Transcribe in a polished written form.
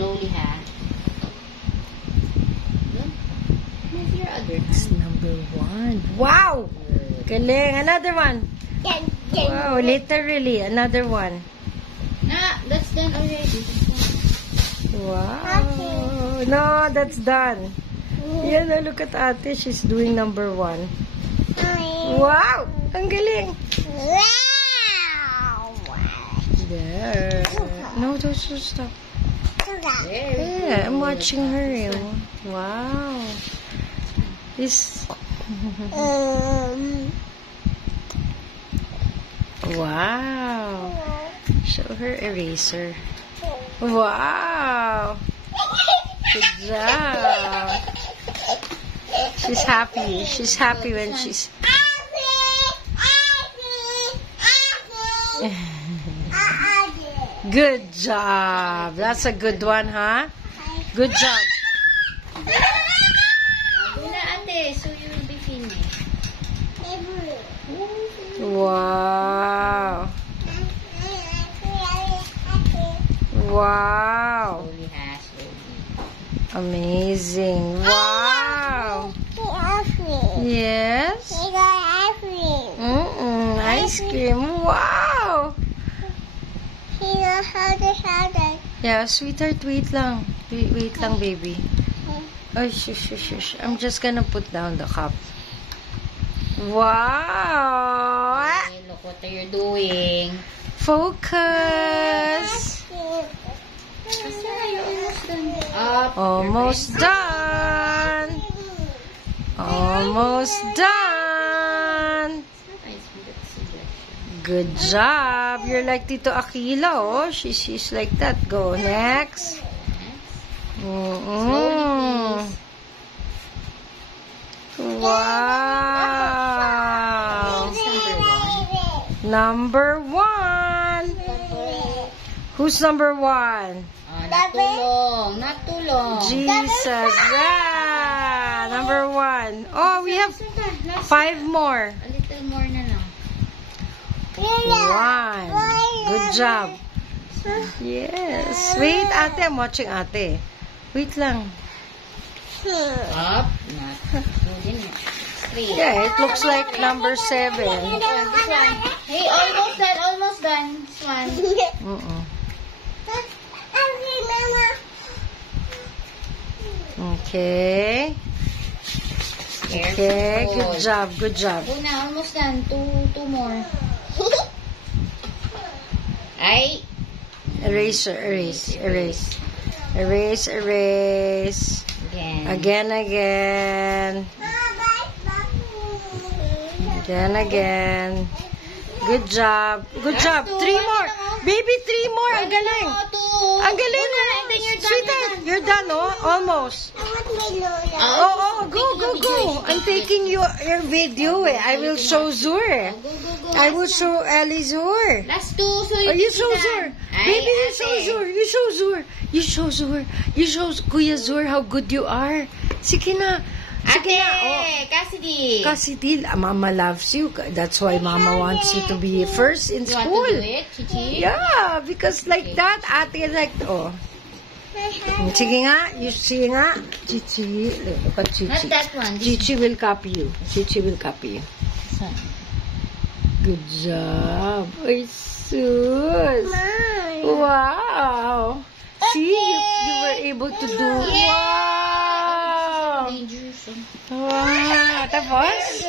Slowly, ha? Look. Where's your other hand? It's number 1. Wow! Galing. Another one. Wow, literally. Another one. Nah, that's done already. Wow. No, that's done. Yeah, no, look at ate. She's doing number 1. Wow! Ang galing. There. No, don't stop. Yeah, I'm watching her. Wow. This. Wow. Show her eraser. Wow. Good job. She's happy. She's happy when she's... Good job. That's a good one, huh? Good job. Do na, ate, so you will be finished. Wow. Wow. Slowly, ha? Slowly. Amazing. Wow. Yes. Ice cream. Wow. Yeah, sweetheart, wait lang. Wait lang, baby. Oh, shush. I'm just gonna put down the cup. Wow. Hey, look what you're doing. Focus. Up. Almost done. Almost done. Good job. You're like Tito Aquila, oh. She's like that. Go next. Wow. Number 1. Who's number 1? Not too long. Not too long. Jesus. Yeah. Number 1. Oh, we have 5 more. A little more na lang. 1. Good job. Yes. Wait, ate. I'm watching ate. Wait lang. Up. Not. Straight. Yeah, it looks like number 7. This one. Hey, almost done. Almost done. This one. Okay. Okay. Good job. Good job. Oh, na. Almost done. Two more. Ay. Eraser. Erase. Erase. Erase. Erase. Again. Again. Again. Good job. Good job. 3 more. Baby, 3 more. Ang galing. Ang galing. Sweetheart, you're done, oh? Almost. Oh, go. I'm taking your video, eh. I will show Zur. I will show Ellie Zur. Last 2, so you show Zur. Baby, you show Zur. You show Zur. You show Zur. You show Kuya Zur how good you are. Sige na. Sige na. Oh. Cassidy. Cassidy, Mama loves you. That's why Mama wants you to be first in school. You want to do it, Chichi? Yeah, because like that, ate like, oh. Sige nga. Sige nga. Chichi. Look at Chichi. Not that one. Chichi will copy you. Chichi will copy you. Good job. Ay, sus. Wow. See, you were able to do. Wow. Dangerous. Wow. Tapos?